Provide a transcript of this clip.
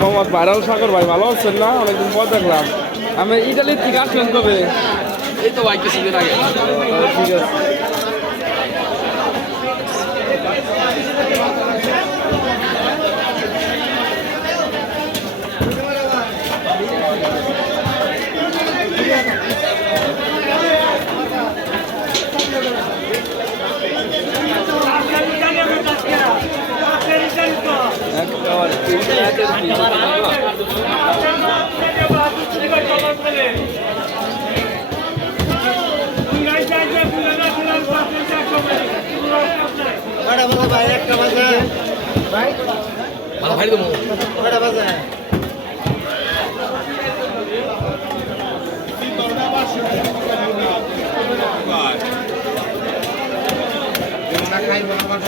Mohammad viral সাগর ভাই ভালো আছেন না? অনেকদিন পর দেখলাম। আমি ইটালি থেকে আসলেন কবে? এই তো ভাই কিছুদিন আগে। ঠিক আছে। ভালো ভাই দেবো খাইব আমার